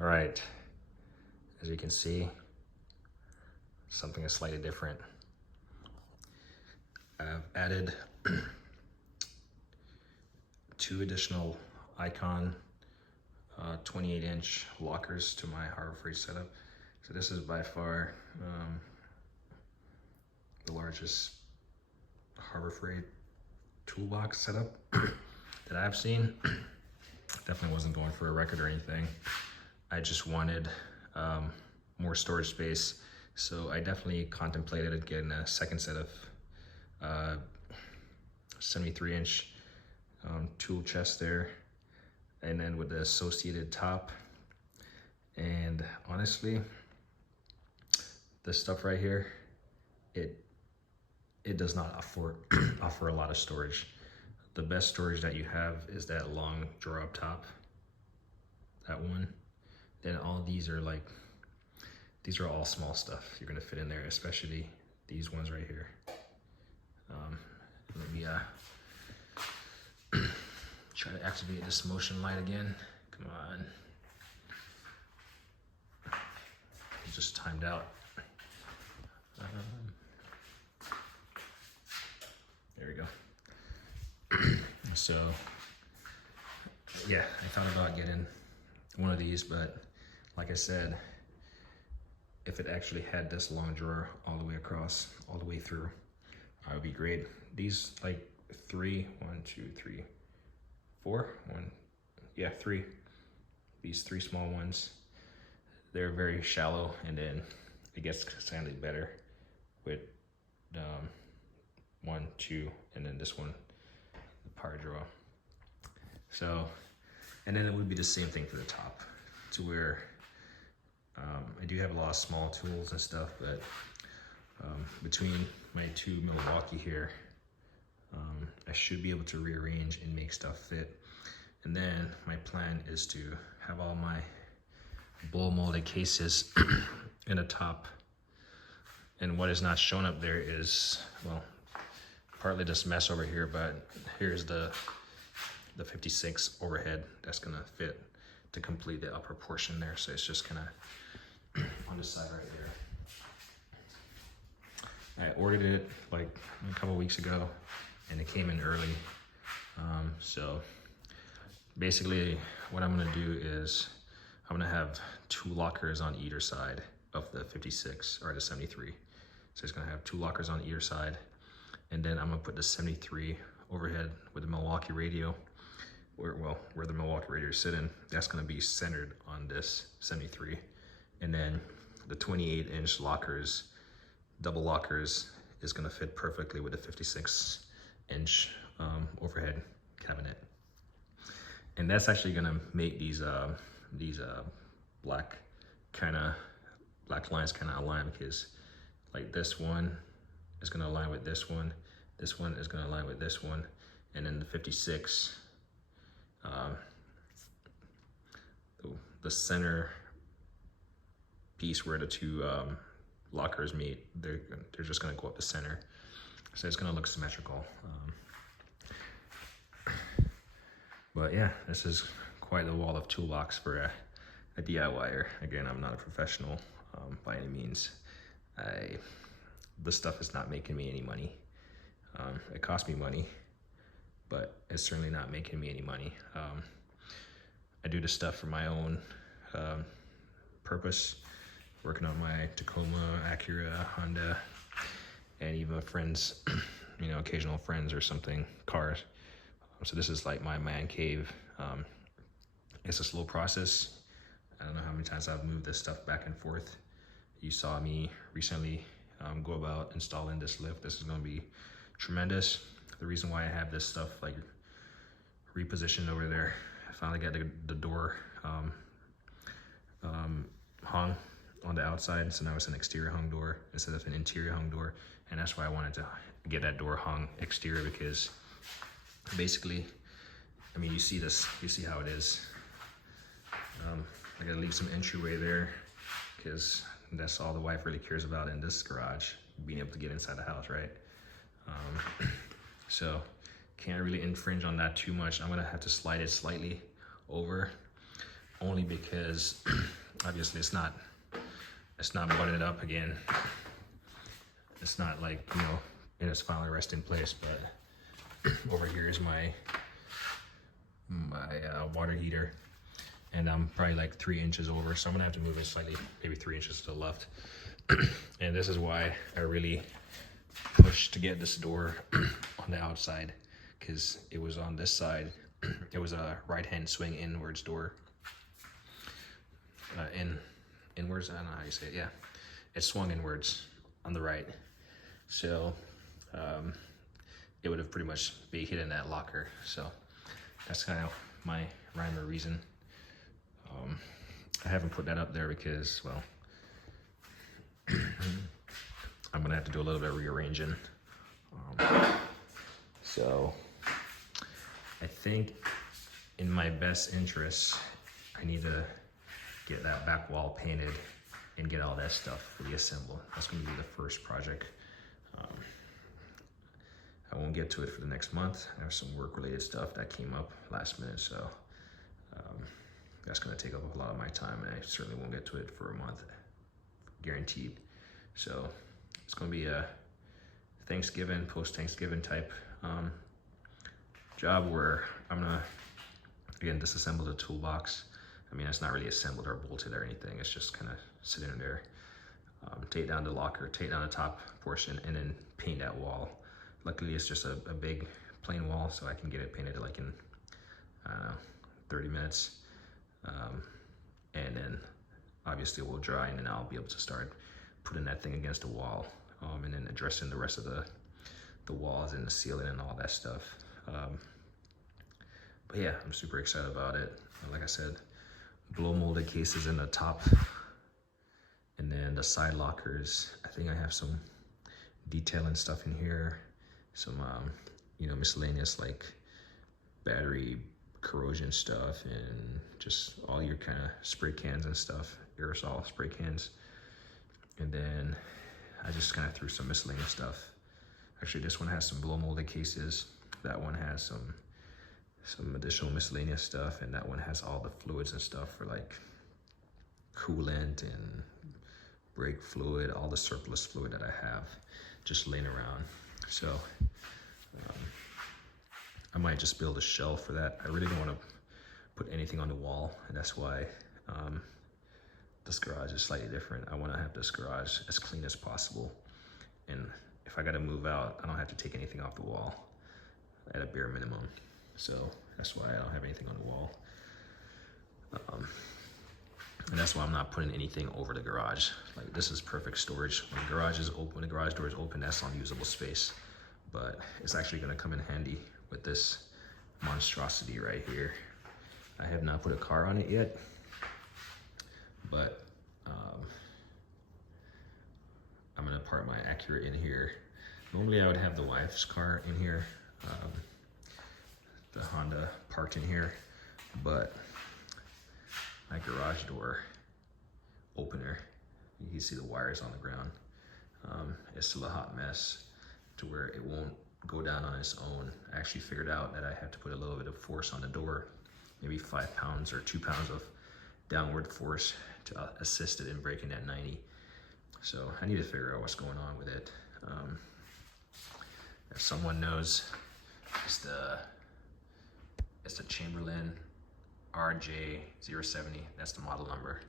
All right, as you can see, something is slightly different. I've added 2 additional Icon 28-inch lockers to my Harbor Freight setup. So this is by far the largest Harbor Freight toolbox setup that I've seen. Definitely wasn't going for a record or anything. I just wanted more storage space. So I definitely contemplated getting a second set of 73-inch tool chest there, and then with the associated top. And honestly, this stuff right here, it does not offer a lot of storage. The best storage that you have is that long drawer up top, that one. Then all these are like, these are all small stuff you're gonna fit in there, especially these ones right here. Let me try to activate this motion light again. Come on. It just timed out. There we go. So, yeah, I thought about getting one of these, but like I said, if it actually had this long drawer all the way across, all the way through, it would be great. These like 3, 1, 2, 3, 4, 1, yeah, 3. These 3 small ones, they're very shallow, and then it gets slightly better with 1, 2, and then this one, the power drawer. So, and then it would be the same thing for the top, to where I do have a lot of small tools and stuff, but between my 2 Milwaukee here, I should be able to rearrange and make stuff fit. And then my plan is to have all my blow molded cases in the top. And what is not shown up there is, well, partly this mess over here, but here's the 56 overhead that's gonna fit to complete the upper portion there. So it's just kind of on the side right there. I ordered it like a couple weeks ago, and it came in early. So basically what I'm gonna do is I'm gonna have 2 lockers on either side of the 56 or the 73. So it's gonna have 2 lockers on either side. And then I'm gonna put the 73 overhead with the Milwaukee radio, where the Milwaukee radio is sitting. That's gonna be centered on this 73. And then the 28-inch lockers, double lockers, is gonna fit perfectly with the 56-inch overhead cabinet. And that's actually gonna make these black lines kind of align, because like this one is gonna align with this one is gonna align with this one, and then the 56, the center piece where the 2 lockers meet, they're just gonna go up the center, so it's gonna look symmetrical. But yeah, this is quite the wall of toolbox for a DIYer. Again, I'm not a professional by any means. This stuff is not making me any money. It cost me money, but it's certainly not making me any money. I do this stuff for my own purpose, working on my Tacoma, Acura, Honda, and even friends, occasional friends or something, cars. So this is like my man cave. It's a slow process. I don't know how many times I've moved this stuff back and forth. You saw me recently go about installing this lift. This is gonna be tremendous. The reason why I have this stuff like repositioned over there, I finally got the door hung on the outside, so now it's an exterior hung door instead of an interior hung door. And that's why I wanted to get that door hung exterior, because basically, I mean, you see this, you see how it is. I gotta leave some entryway there, because that's all the wife really cares about in this garage, being able to get inside the house, right? So can't really infringe on that too much. I'm gonna have to slide it slightly over. only because obviously it's not buttoned up again. It's not like, you know, in its final resting place, but over here is my water heater, and I'm probably like 3 inches over, so I'm gonna have to move it slightly, maybe 3 inches to the left. And this is why I really pushed to get this door on the outside, because it was on this side. It was a right-hand swing inwards door. Inwards, I don't know how you say it. Yeah, it swung inwards on the right, so it would have pretty much be hidden that locker. So that's kind of my rhyme or reason. I haven't put that up there because, well, I'm gonna have to do a little bit of rearranging. So I think in my best interest, I need to get that back wall painted and get all that stuff reassembled. That's gonna be the first project. I won't get to it for the next month. I have some work related stuff that came up last minute, so that's gonna take up a lot of my time, and I certainly won't get to it for a month, guaranteed. So it's gonna be a Thanksgiving, post-Thanksgiving type job where I'm gonna, again, disassemble the toolbox. I mean, it's not really assembled or bolted or anything. It's just kind of sitting there. Take down the locker, take down the top portion, and then paint that wall. Luckily, it's just a big plain wall, so I can get it painted like in, I don't know, 30 minutes. And then obviously it will dry, and then I'll be able to start putting that thing against the wall, and then addressing the rest of the walls and the ceiling and all that stuff. But yeah, I'm super excited about it. Like I said, blow molded cases in the top, and then the side lockers. I think I have some detailing stuff in here, some you know, miscellaneous like battery corrosion stuff, and just all your kind of spray cans and stuff, aerosol spray cans. And then I just kind of threw some miscellaneous stuff. Actually, this one has some blow molded cases. That one has some additional miscellaneous stuff, and that one has all the fluids and stuff for like coolant and brake fluid, all the surplus fluid that I have just laying around. So I might just build a shelf for that. I really don't want to put anything on the wall, and that's why this garage is slightly different. I want to have this garage as clean as possible, and if I got to move out, I don't have to take anything off the wall at a bare minimum. So that's why I don't have anything on the wall. And that's why I'm not putting anything over the garage. Like, this is perfect storage. When the garage is open, when the garage door is open, that's unusable space. But it's actually gonna come in handy with this monstrosity right here. I have not put a car on it yet, but I'm gonna park my Acura in here. Normally I would have the wife's car in here, the Honda parked in here, but my garage door opener, you can see the wires on the ground. It's still a hot mess to where it won't go down on its own. I actually figured out that I have to put a little bit of force on the door, maybe 5 pounds or 2 pounds of downward force to assist it in breaking at 90. So I need to figure out what's going on with it. If someone knows, it's the Chamberlain RJ070, that's the model number,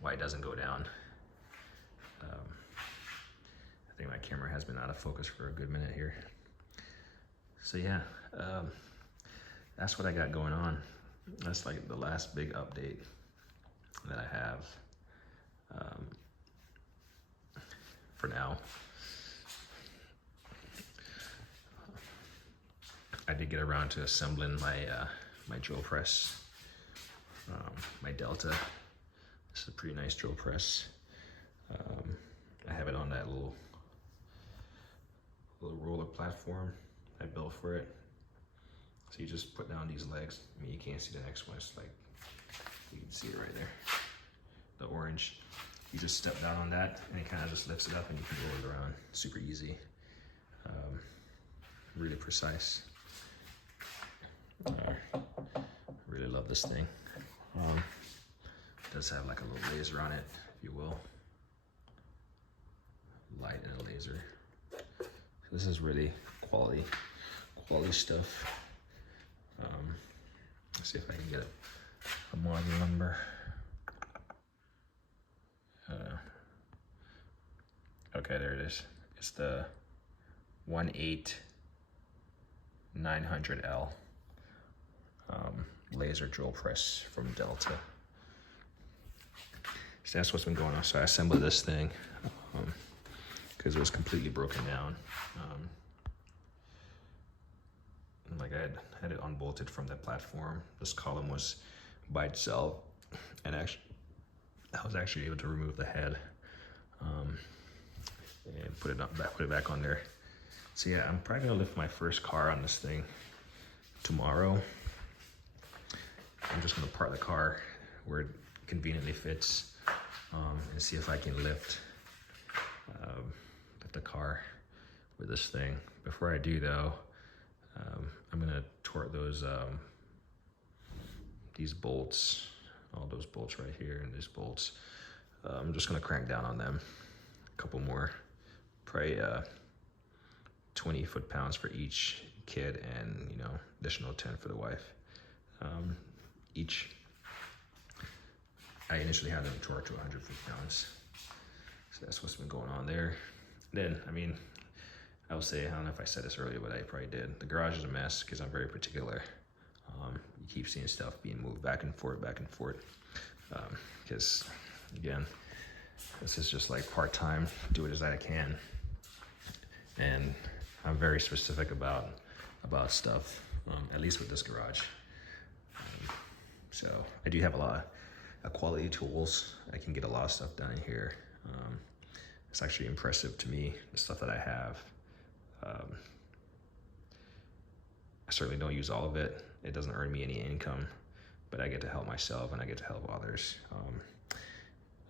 why it doesn't go down. I think my camera has been out of focus for a good minute here. So yeah, that's what I got going on. That's like the last big update that I have for now. I did get around to assembling my my drill press, my Delta. This is a pretty nice drill press. I have it on that little roller platform I built for it. So you just put down these legs. I mean, you can't see the next one. It's like, you can see it right there, the orange. You just step down on that, and it kind of just lifts it up, and you can roll it around. Super easy, really precise. Really love this thing. does have like a little laser on it, if you will. Light and a laser. This is really quality stuff. Let's see if I can get a model number. Okay, there it is. It's the 18900L laser drill press from Delta. So that's what's been going on. So I assembled this thing because it was completely broken down. Like I had it unbolted from the platform. This column was by itself, and I was actually able to remove the head and put it back on there. So yeah, I'm probably gonna lift my first car on this thing tomorrow. I'm just gonna park the car where it conveniently fits and see if I can lift the car with this thing. Before I do though, I'm gonna torque those these bolts, all those bolts right here, and these bolts. I'm just gonna crank down on them. A couple more, probably 20 foot-pounds for each kid, and you know, additional 10 for the wife. Each. I initially had them torqued to 100 foot-pounds. So that's what's been going on there. Then, I mean, I will say, I don't know if I said this earlier, but I probably did. The garage is a mess because I'm very particular. You keep seeing stuff being moved back and forth. Because, again, this is just like part-time, do it as I can. And I'm very specific about stuff, at least with this garage. So I do have a lot of quality tools. I can get a lot of stuff done in here. It's actually impressive to me, the stuff that I have. I certainly don't use all of it. It doesn't earn me any income, but I get to help myself and I get to help others.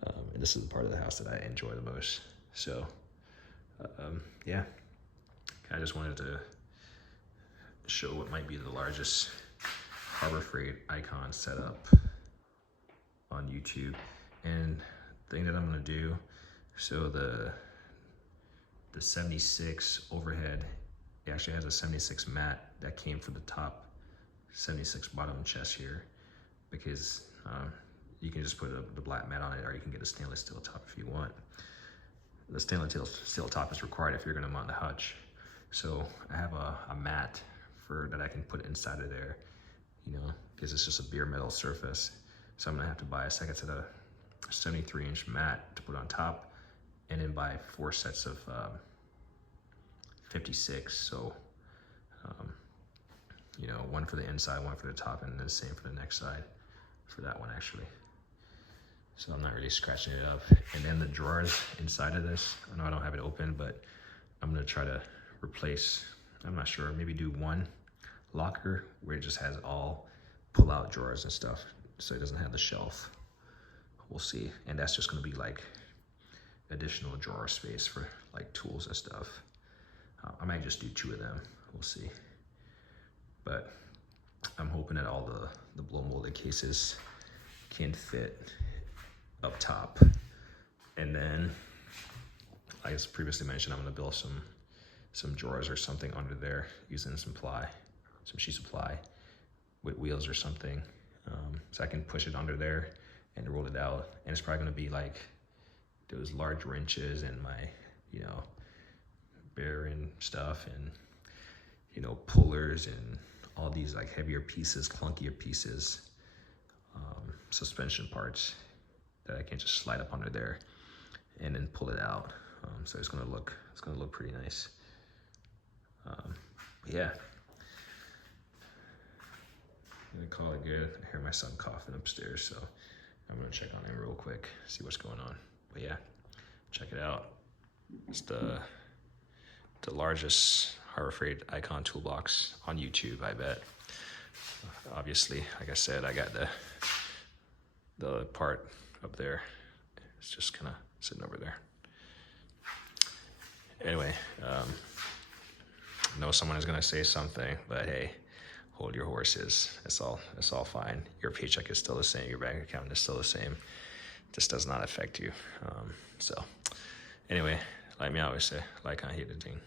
And this is the part of the house that I enjoy the most. So, yeah, I just wanted to show what might be the largest Harbor Freight icon setup on YouTube. And the thing that I'm gonna do, so the 76 overhead, it actually has a 76 mat that came from the top 76 bottom chest here, because you can just put the black mat on it, or you can get a stainless steel top if you want. The stainless steel top is required if you're gonna mount the hutch. So I have a mat that I can put inside of there, you know, because it's just a bare metal surface. So I'm gonna have to buy a second set of 73-inch mat to put on top, and then buy 4 sets of 56. So, you know, one for the inside, one for the top, and the same for the next side for that one actually. So I'm not really scratching it up. And then the drawers inside of this, I know I don't have it open, but I'm gonna try to replace, I'm not sure, maybe do one locker where it just has all pull-out drawers and stuff, so it doesn't have the shelf. We'll see. And that's just gonna be like additional drawer space for like tools and stuff. I might just do 2 of them, we'll see. But I'm hoping that all the blow molded cases can fit up top. And then, like I previously mentioned, I'm gonna build some drawers or something under there using some sheets of ply with wheels or something. So I can push it under there and roll it out. And it's probably gonna be like those large wrenches and my, you know, bearing stuff, and, you know, pullers and all these like heavier pieces, clunkier pieces, suspension parts that I can just slide up under there and then pull it out. So it's gonna look pretty nice. Yeah, I'm gonna call it good. I hear my son coughing upstairs, so I'm gonna check on him real quick, see what's going on. But yeah, check it out. It's the largest Harbor Freight icon toolbox on YouTube, I bet. Obviously, like I said, I got the part up there. It's just kind of sitting over there. Anyway, I know someone is gonna say something, but hey, hold your horses. That's all fine. Your paycheck is still the same. Your bank account is still the same. This does not affect you. So anyway, like me always say, like, I hate the thing.